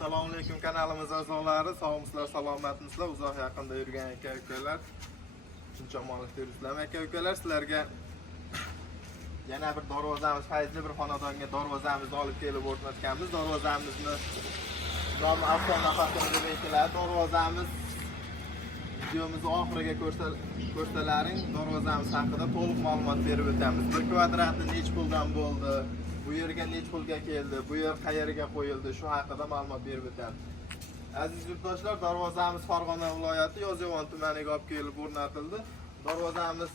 Assalomu alaykum kanalimiz a'zolari, sog'misizlar, salomatmisizlar? Uzoq yaqinda yurgan aka-ukalar, shunchamolik yuribsizlarmi aka-ukalar? Sizlarga yana bir darvozamiz, fayzli bir xonadonga darvozamizni olib kelib o'rnatganmiz. Darvozamizni nomi Afsona Xotin deb aytiladi. Darvozamiz videomizni oxiriga ko'rsalaring, darvozamiz haqida to'liq ma'lumot berib o'tamiz. 1 kvadratni nech puldan bo'ldi? Bu yerga nech pulga keldi? Bu yer qayerga qo'yildi? Shu haqida ma'lumot berib o'tamiz. Aziz yurtdoshlar, darvozamiz Farg'ona viloyati Yozyovon tumaniga olib kelib o'rnatildi. Darvozamiz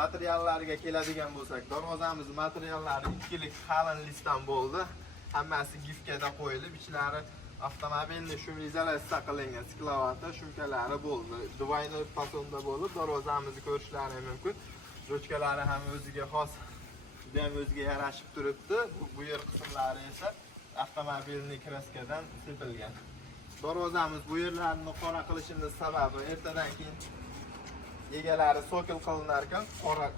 materiallariga keladigan bo'lsak, darvozamiz materiallari ikkilik qalin listdan bo'ldi. Hammasi gifkada qo'yilib, ichlari avtomobilni shumizatsiya qilingan sklavata shumkalari bo'ldi. Двойной fasonda bo'lib, darvozamizni ko'rishlari mumkin. Ruchkalari ham o'ziga xos, ham o'ziga yarashib turibdi. Bu yer qismlari esa avtomobilning kraskadan sepilgan. Darvozamiz bu yerlarni qora qilishimiz sababi ertadan keyin egalari sokil qilinar ekan,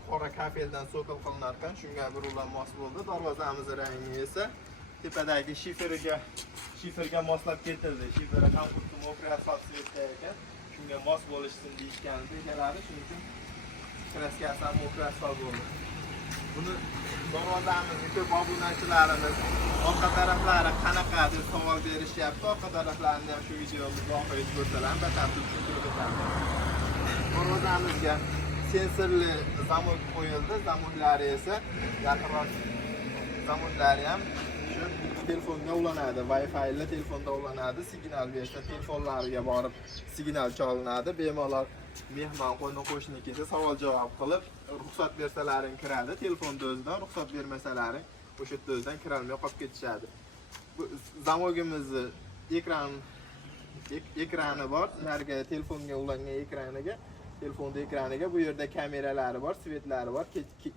qora kafeldan sokil qilinar ekan, shunga bir ular mos bo'ldi. Darvozamiz rangi esa tepadagi shiferga moslab ketildi. Shiferi ham xuddi mokra asfalt ekan, shunga mos bo'lishsin deyishgan egalari, shuning uchun kraskasi ham mokra asfalt bo'ldi. Buni darvozamizni ko'p obunachilarimiz orqa taraflari qanaqa deb savol berishyapti. Orqa taraflarini ham shu videomizda oxiriga ko'rsalarim, batafsil tushuntirib o'taman. Darvozamizga sensorli zamok qo'yildi. Zamoklari esa yaqinroq zamoklari ham shu telefonga ulanadi, Wi-Fi ile telefonda ulanadi, signal bersa telefonlariga borib signal cholinadi. Bemalol mehmon qo'shni kelsa savol-javob qilib, ruxsat bersalaring kiradi. Telefonda o'zidan ruxsat bermasalaring o'sha yerda o'zidan kirolmay qolib ketishadi. Bu zamogimizni ekrani bor, narga telefonga ulangan ekraniga, telefonda ekraniga bu yerda kameralari bor, svetlari bor.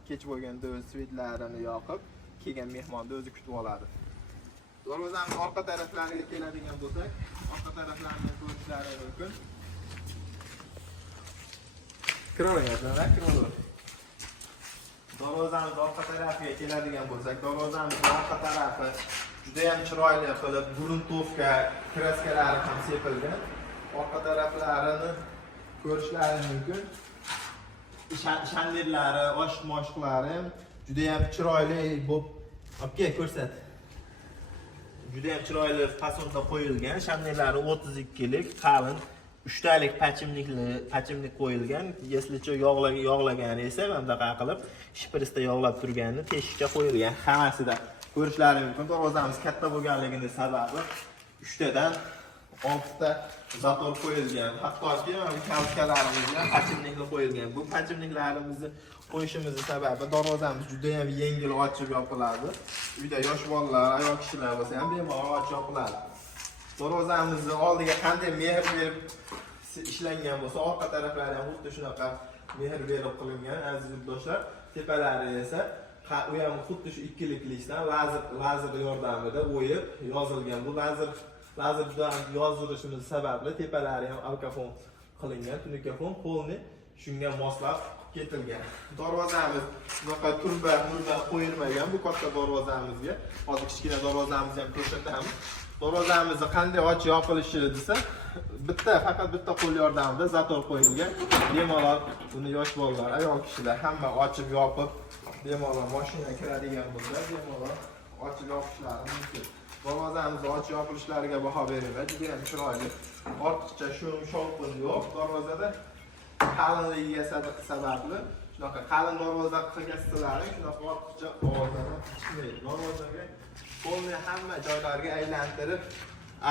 Kech bo'lganda o'z svetlarini yoqib, kelgan mehmonni o'zi kutib oladi. Darvozamiz orqa taraflariga keladigan bo'lsak, orqa taraflarini ko'rishlari mumkin. Kiraverasizlar, kiraver. Darvozamiz orqa tarafiga keladigan bo'lsak, darvozamiz orqa tarafi juda ham chiroyli qilib, gruntovka kraskalari ham sepilgan. Orqa taraflarini ko'rishlari mumkin. Shandirlari, oshmoshqlari juda ham chiroyli bo'lib, opke ko'rsat. Juda ham chiroyli fasonda qo'yilgan. Shandirlari 32 lik, qalin 3 talik pachimlik qo'yilgan. Yeslicha yog'lagan esa bundaqa qilib shprisda yog'lab turganini teshikcha qo'yilgan. Hammasida ko'rishlari mumkin. Darvozamiz katta bo'lganligining sababi 3 tadan 6 ta zator qo'yilgan. Hattoki kalkalarimizga pachimlikni qo'yilgan. Bu pachimliklarimizni qo'yishimizning sababi darvozamiz juda ham yengil ochib yopiladi. Uyda yosh bolalar, ayol kishilar bo'lsa ham bemalol ochib yopiladi. Darvozamizni oldiga qanday mehr berib ishlangan bo'lsa, orqa taraflari ham xuddi shunaqa mehr berib qilingan aziz yurtdoshlar. Tepalari esa u ham xuddi shu ikkiliklikdan lazer yordamida o'yib yozilgan. Bu lazer bilan yozdirishimiz sababli tepalari ham alkafon qilingan, tunikafon polni shunga moslab ketilgan. Darvozamiz bunaqa turba qo'yilmagan bu katta darvozamizga. Hozir kichkina darvozamizni ham ko'rsatamiz. Darvozamizni qanday ochib yopilishi desa, faqat bitta qo'l yordamida zator qo'yilgan. Bemalol buni yosh bolalar, ayol kishilar hamma ochib yopib, bemalol mashinaga kiradigan bo'lsa, bemalol ochib yopishlari mumkin. Darvozamizni ochib yopilishlariga baho beringlar, juda ham chiroyli. Ortiqcha shovqin yo'q. Darvozada qalinligiga sababli shunaqa qalin darvoza qilgansizlaring, shunaqa ortiqcha ovozlarni chiqmaydi. Darvozaga polni hamma joylariga aylantirib,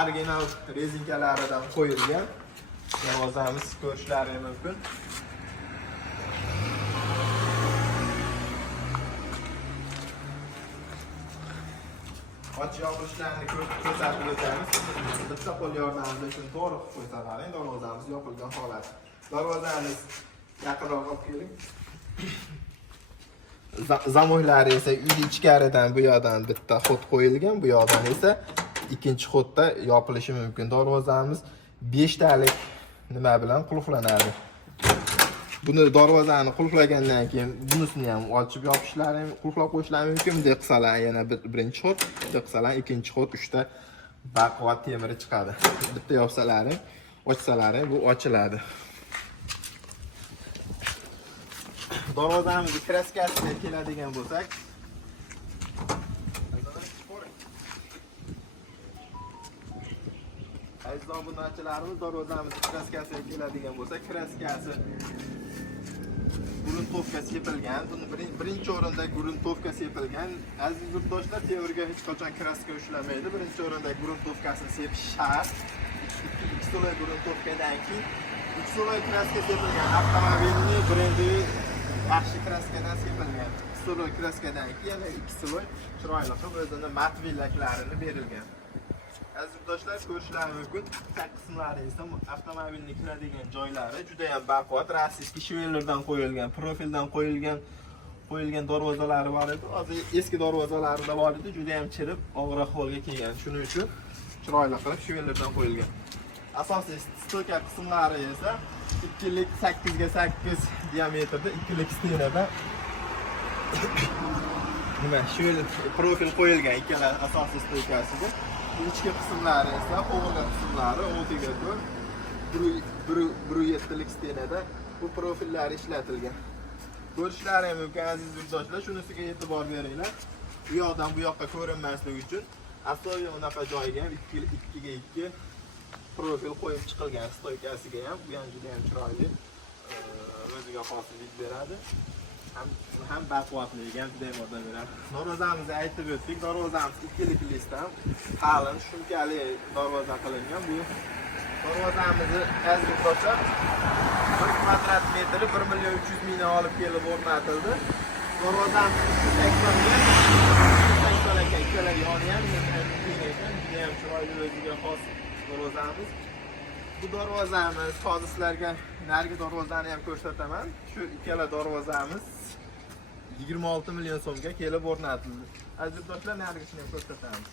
original rezinkalaridan qo'yilgan. Darvozamiz ko'rishlari mumkin. Ochib yopilishlarini ko'rsatib o'tamiz. Bitta qo'l yordamida shuni to'g'ri qilib qo'ysalaring, darvozamiz yopilgan holat. Darvozamiz yaqinroq olib keling. Zamoklari esa uy ichkaridan bu yoqdan bitta xod qo'yilgan, bu yoqdan esa ikkinchi xodda yopilishi mumkin. Darvozamiz 5 talik nima bilan qulflanadi. Buni darvozani qulflagandan keyin bunisini ham ochib yopishlari, qulflab qo'yishlari mumkin. Bunday qilsalar yana birinchi xod, bunday qilsalar ikkinchi xod, 3 ta baquvvat temiri chiqadi. Bitta yopsalaring, ochsalaring bu ochiladi. Darvozamizni kraskasiga keladigan bo'lsak, aziz obunachilarimiz, darvozamizni kraskasiga keladigan bo'lsa, kraskasi gruntovka sepilgan. Buni birinchi o'rinda gruntovka sepilgan. Aziz yurtdoshlar, temirga hech qachon kraska ushlamaydi. Birinchi o'rinda gruntovkasini sepish shart. Ikki sloy gruntovkadan keyin uch sloy kraska sepilgan. Avtomobilning brendi yaxshi kraskadan sepilgan. Ikki sloy kraskadan keyin yana ikki sloy chiroyli qilib o'zini mat villaklarini berilgan. Aziz yurtdoshlar, ko'rishlari mumkin. Tag qismlari esa avtomobilning kiradigan joylari juda ham baquvvat, rossiyskiy shvellerdan qo'yilgan, profildan qo'yilgan darvozalari bor edi. Hozir eski darvozalarida bor edi, juda ham chirib, og'ir ahvolga kelgan. Shuning uchun chiroyli qilib shvellerdan qo'yilgan. Asosiy stoka qismlari esa 2.8 ga 8 diametrda, 2 stenada shvel profil qo'yilgan ikkala asosiy stokasiga. İçki qismlari esa o'g'irli qismlari 6 ga 1.7 stenada bu profillar ishlatilgan. Ko'rishlari mumkin aziz yurtdoshlar, shunisiga e'tibor beringlar. Bu yoqdan bu yoqqa ko'rinmasligi uchun asoyi unaqa joyga ham 2 ga 2 profil qo'yib chiqilgan stoykasiga ham. Bu ham juda ham chiroyli, o'ziga xoslik beradi. Ham baquvvatligi ham juda ham yordam beradi. Darvozamizni aytib o'tdik. Darvozamiz ikkilik listdan qalin shumkali darvoza qilingan. Bu darvozamizni aziz yurtdoshlar 1 kvadrat metri 1.300.000 olib kelib o'rnatildi. Darvozamiz 180 ga ikkala yoni ham juda ham chiroyli, o'ziga xos darvozamiz. Bu darvozamiz hozir sizlarga narigi darvozani ham ko'rsataman. Shu ikkala darvozamiz 26 million so'mga kelib o'rnatildi. Aziz yurtdoshlar, narigisini ham ko'rsatamiz.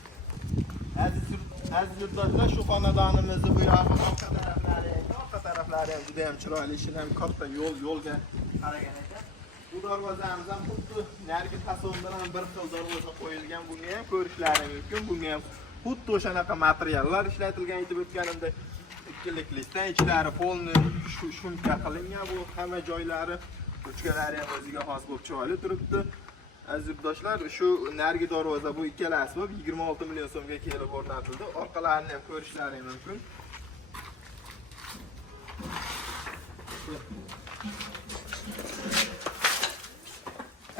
Aziz yurtdoshlar, shu xonadonimizni bu yoqqa orqa taraflari ham juda ham chiroyli, ishini ham katta yo'lga qaragan ekan. Bu darvozamiz ham xuddi narigi fason bilan bir xil darvoza qo'yilgan. Buni ham ko'rishlari mumkin. Bunga ham xuddi o'shanaqa materiallar ishlatilgan aytib o'tganimda. Ikkilik listdan ichlari polni shumka qilingan. Bu hamma joylari ruchkalari ham o'ziga xos bo'lib chiroyli turibdi. Aziz yurtdoshlar, shu narigi darvoza bu ikkalasi bo'lib 26 million so'mga kelib o'rnatildi. Orqalarini ham ko'rishlari mumkin.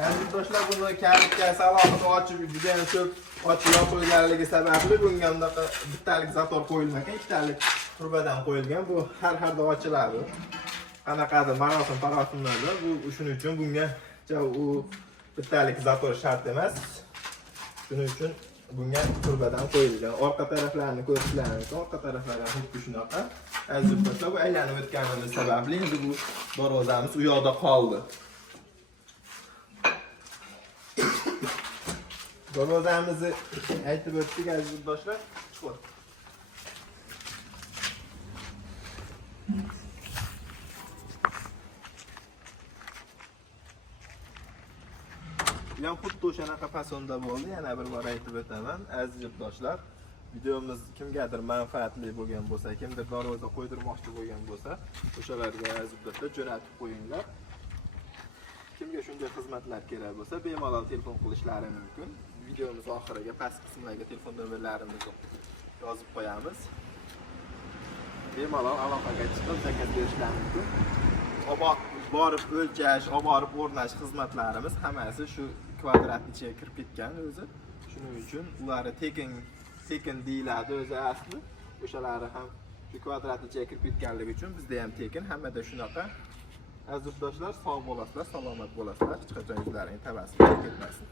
Aziz yurtdoshlar, buni kalitkasi alohida ochib, juda ham ko'p ochib yopilganligi sababli bunga bittalik zator qo'yilmagan, ikkitalik turbadan qo'yilgan. Bu har xilda ochiladi. Qanaqadir marosim-parosimlarda bu shuning uchun bunga u bittalik zator shart emas. Shuning uchun bunga turbadan qo'yilgan. Orqa taraflarini ko'rishlaringiz mumkin. Orqa taraflari xuddi shunaqa. Aziz yurtdoshlar, bu aylanib o'tganimiz sababli endi bu darvozamiz u yoqda qoldi. Darvozamizni aytib o'tdik aziz yurtdoshlar. Chiqib. Ham xuddi o'shanaqa fasonda bo'ldi. Yana bir bor aytib o'taman aziz yurtdoshlar. Videomiz kimgadir manfaatli bo'lgan bo'lsa, kimdir darvoza qo'ydirmoqchi bo'lgan bo'lsa, o'shalarga aziz yurtdoshlar jo'natib qo'yinglar. Kimga shunday xizmatlar kerak bo'lsa, bemalol telefon qilishlari mumkin. Videomiz oxiriga past qismdagi telefon nomerlarimizni yozib qo'yamiz. Bemalol aloqaga chiqib zakaz berishlari mumkin. Borib o'lchash, borib o'rnash xizmatlarimiz hammasi shu kvadrat ichiga kirib ketgan o'zi. Shuning uchun ular tekin deyiladi o'zi asli. O'shalari ham shu kvadrat ichiga kirib ketganligi uchun bizda ham tekin, hammada shunaqa. Aziz yurtdoshlar, sog' bo'lasizlar, salomat bo'lasizlar, hech qachon yuzlaringiz tabassum ketmasin.